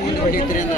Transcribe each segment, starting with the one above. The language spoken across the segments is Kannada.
ಮುಂದೆ ಹೊಡಿತೀರಿ ಅಂದ್ರ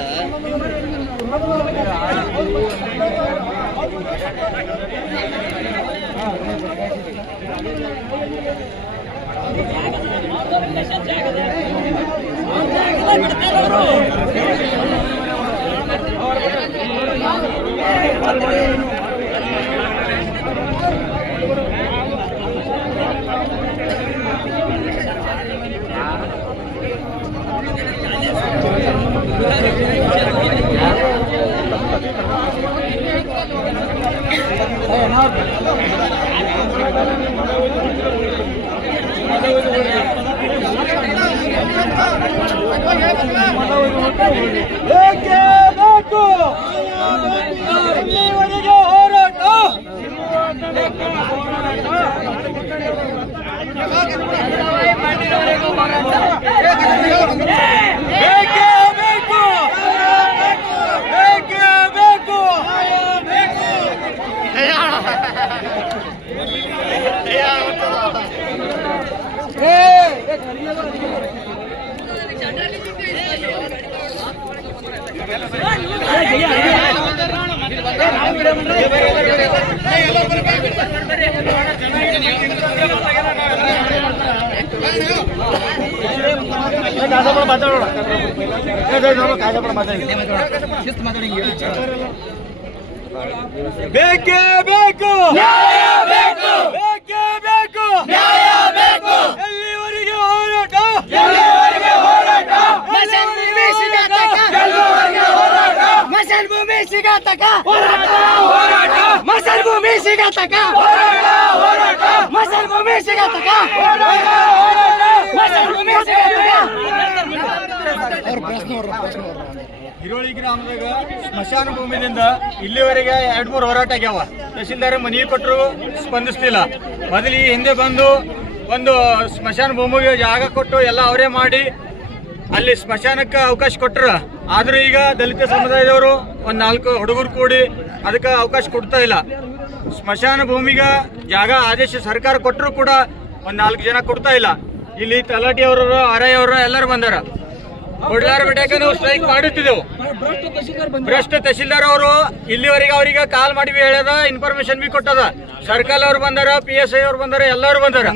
ಬೇಕೇ ಬೇಕು, ಬೇಕೇ ಬೇಕು, ಎಲ್ಲಿವರೆಗೆ ಹೋರಾಟ, ಮಸಲ್ ಭೂಮಿ ಸಿಗತಕ, ಮಸಲ್ ಭೂಮಿ ಸಿಗತಕ, ಮಸಲ್ ಭೂಮಿ ಸಿಗತಕ, ಹಿರೋಳಿ ಗ್ರಾಮದಾಗ ಸ್ಮಶಾನ ಭೂಮಿಯಿಂದ ಇಲ್ಲಿವರೆಗೆ 2-3 ಹೋರಾಟ ಆಗ್ಯಾವ. ತಹಶೀಲ್ದಾರ್ ಮನವಿ ಕೊಟ್ಟರು, ಸ್ಪಂದಿಸ್ತಿಲ್ಲ. ಮೊದಲು ಹಿಂದೆ ಬಂದು ಒಂದು ಸ್ಮಶಾನ ಭೂಮಿಗೆ ಜಾಗ ಕೊಟ್ಟು ಎಲ್ಲ ಅವರೇ ಮಾಡಿ ಅಲ್ಲಿ ಸ್ಮಶಾನಕ್ಕೆ ಅವಕಾಶ ಕೊಟ್ಟರು. ಆದರೂ ಈಗ ದಲಿತ ಸಮುದಾಯದವರು ಒಂದು 4 ಹುಡುಗರು ಕೂಡಿ ಅದಕ್ಕೆ ಅವಕಾಶ ಕೊಡ್ತಾ ಇಲ್ಲ. ಸ್ಮಶಾನ ಭೂಮಿಗೆ ಜಾಗ ಆದೇಶ ಸರ್ಕಾರ ಕೊಟ್ಟರು ಕೂಡ ಒಂದು 4 ಜನ ಕೊಡ್ತಾ ಇಲ್ಲ. ಇಲ್ಲಿ ತಲಾಟಿಯವರು, ಆರ್ಐ ಅವರು ಎಲ್ಲರೂ ಬಂದಾರ. ಕೊಡ್ಲಾರ ಬಿಟ್ಟಾಗ ನಾವು ಸ್ಟ್ರೈಕ್ ಮಾಡುತ್ತಿದ್ದೆವು. ಭ್ರಷ್ಟ ತಹಶೀಲ್ದಾರ್ ಅವರು ಇಲ್ಲಿವರೆಗೆ ಅವರಿಗೆ ಕಾಲ್ ಮಾಡಿ ಹೇಳದ, ಇನ್ಫಾರ್ಮೇಶನ್ ಬಿ ಕೊಟ್ಟದ. ಸರ್ಕಲ್ ಅವ್ರು ಬಂದಾರ, PSI ಅವ್ರು ಬಂದಾರ, ಎಲ್ಲರೂ ಬಂದಾರ.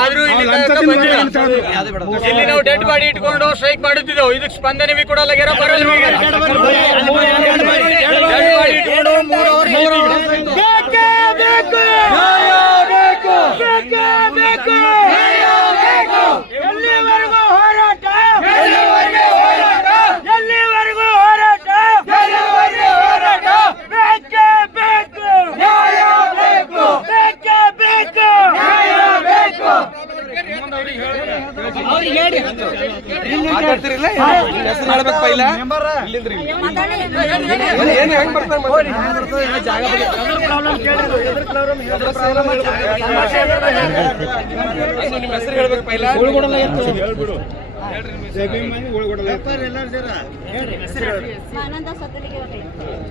ಆದ್ರೂ ಇಲ್ಲಿ ಬಂದಿಲ್ಲ. ಇಲ್ಲಿ ನಾವು ಡೆಡ್ ಬಾಡಿ ಇಟ್ಕೊಂಡು ಸ್ಟ್ರೈಕ್ ಮಾಡುತ್ತಿದ್ದೆವು. ಇದಕ್ಕೆ ಸ್ಪಂದನೆ ಬಿ ಕೊಡಲ್ಲ. ಆನಂದ ಸತ್ತಲಿಗೆ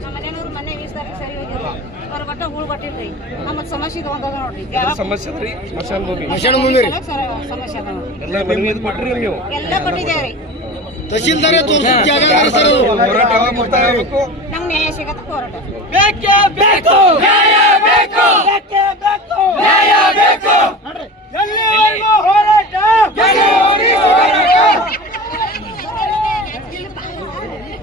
ನಮ್ಮ ಮನೆಯವರು ಮೊನ್ನೆ 20 ತಾರೀಕು ಸರಿ ಹೋಗಿಲ್ಲ. ಅವ್ರ ಬಟ್ಟ ಹೂಳು ಕೊಟ್ಟಿಲ್ರಿ. ನಮ್ಮ ಸಮಸ್ಯೆ ತಗೊಂಡಾಗ ನೋಡ್ರಿ ಸಮಸ್ಯೆ ರೀ. ಸ್ಮಶಾನ ಭೂಮಿ ಸಮಸ್ಯೆ ಎಲ್ಲ ಕೊಟ್ಟಿದ್ದೇವ್ರಿ. ತಹಶೀಲ್ದಾರ್ ನಮ್ಗೆ ನ್ಯಾಯ ಸಿಗತ್ತ ಹೋರಾಟ ಬೇಕೇ ಬೇಕು.